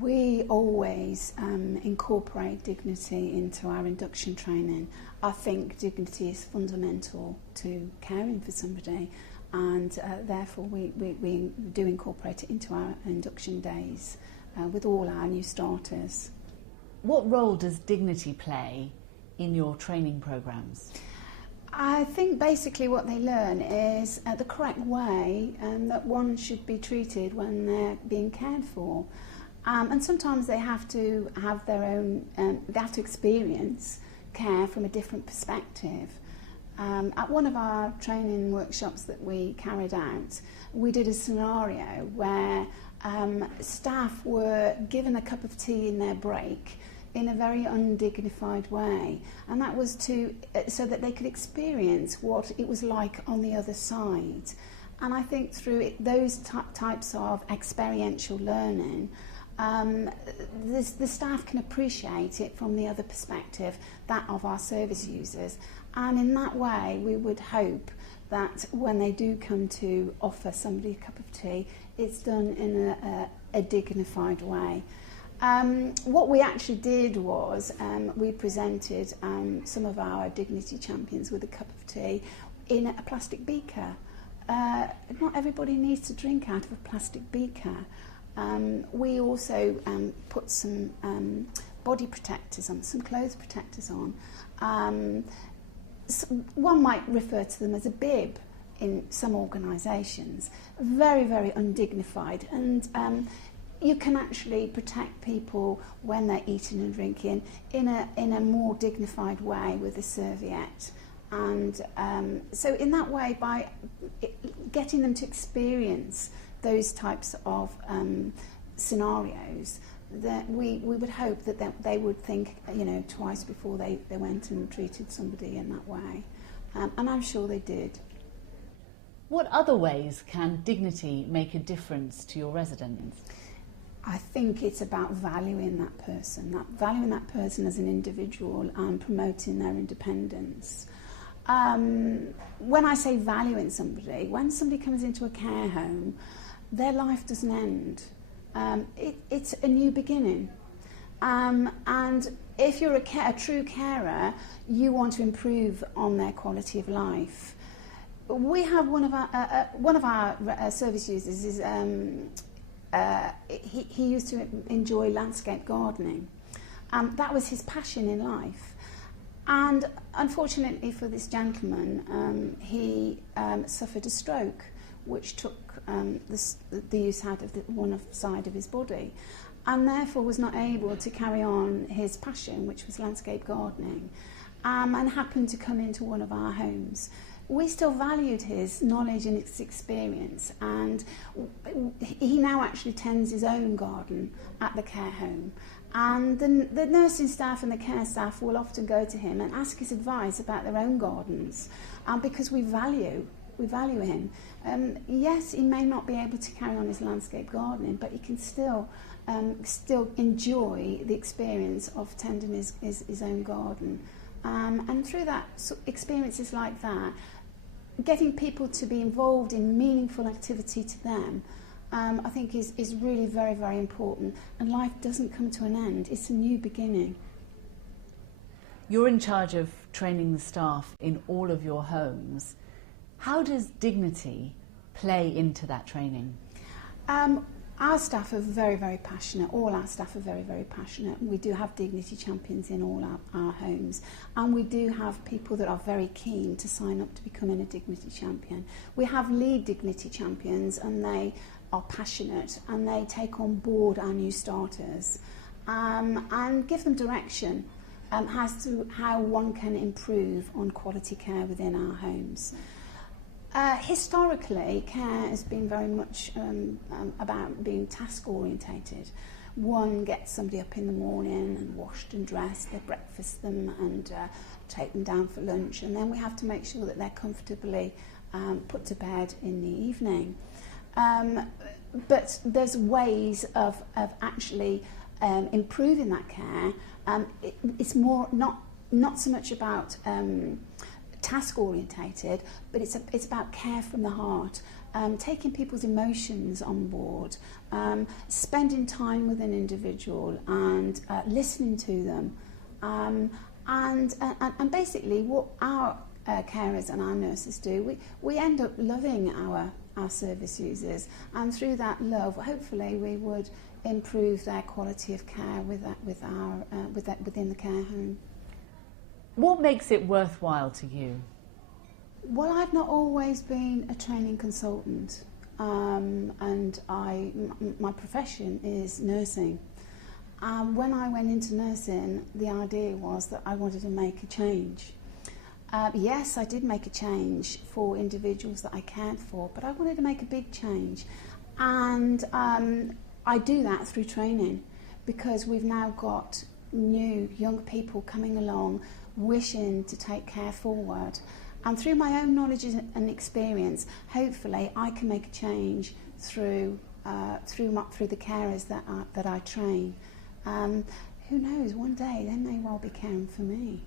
We always incorporate dignity into our induction training. I think dignity is fundamental to caring for somebody, and therefore we do incorporate it into our induction days with all our new starters. What role does dignity play in your training programmes? I think basically what they learn is the correct way that one should be treated when they're being cared for. And sometimes they have to have their own, they have to experience care from a different perspective. At one of our training workshops that we carried out, we did a scenario where staff were given a cup of tea in their break in a very undignified way, and that was so that they could experience what it was like on the other side. And I think through those types of experiential learning, the staff can appreciate it from the other perspective, that of our service users, and in that way we would hope that when they do come to offer somebody a cup of tea, it's done in a dignified way. What we actually did was we presented some of our dignity champions with a cup of tea in a plastic beaker. Not everybody needs to drink out of a plastic beaker. We also put some body protectors on, some clothes protectors on. One might refer to them as a bib in some organisations. Very, very undignified, and you can actually protect people when they're eating and drinking in a more dignified way with a serviette. And so in that way, by getting them to experience those types of scenarios, that we would hope that they would think, twice before they went and treated somebody in that way. And I'm sure they did. What other ways can dignity make a difference to your residents? I think it's about valuing that person as an individual and promoting their independence. When I say valuing somebody, when somebody comes into a care home, their life doesn't end. It's a new beginning. And if you're a true carer, you want to improve on their quality of life. We have one of our service users is he used to enjoy landscape gardening. That was his passion in life. And unfortunately for this gentleman, he suffered a stroke, which took the use out of one side of his body, and therefore was not able to carry on his passion, which was landscape gardening, and happened to come into one of our homes. We still valued his knowledge and his experience, and he now actually tends his own garden at the care home. And the nursing staff and the care staff will often go to him and ask his advice about their own gardens, because we value him. Yes, he may not be able to carry on his landscape gardening, but he can still enjoy the experience of tending his own garden. And through that experiences like that, getting people to be involved in meaningful activity to them, I think is really very, very important. And life doesn't come to an end, it's a new beginning. You're in charge of training the staff in all of your homes. How does dignity play into that training? Our staff are very, very passionate. All our staff are very, very passionate. We do have dignity champions in all our homes, and we do have people that are very keen to sign up to becoming a dignity champion. We have lead dignity champions, and they are passionate, and they take on board our new starters and give them direction as to how one can improve on quality care within our homes. Historically, care has been very much about being task orientated. One gets somebody up in the morning and washed and dressed, they breakfast them and take them down for lunch, and then we have to make sure that they're comfortably put to bed in the evening. But there's ways of actually improving that care. It's more not so much about task orientated, but it's about care from the heart, taking people's emotions on board, spending time with an individual and listening to them. And basically what our carers and our nurses do, we end up loving our service users, and through that love, hopefully we would improve their quality of care within the care home. What makes it worthwhile to you? Well, I've not always been a training consultant, and my profession is nursing. When I went into nursing, the idea was that I wanted to make a change. Yes, I did make a change for individuals that I cared for, but I wanted to make a big change. And I do that through training, because we've now got new young people coming along wishing to take care forward. And through my own knowledge and experience, hopefully I can make a change through the carers that I train. Who knows, one day they may well be caring for me.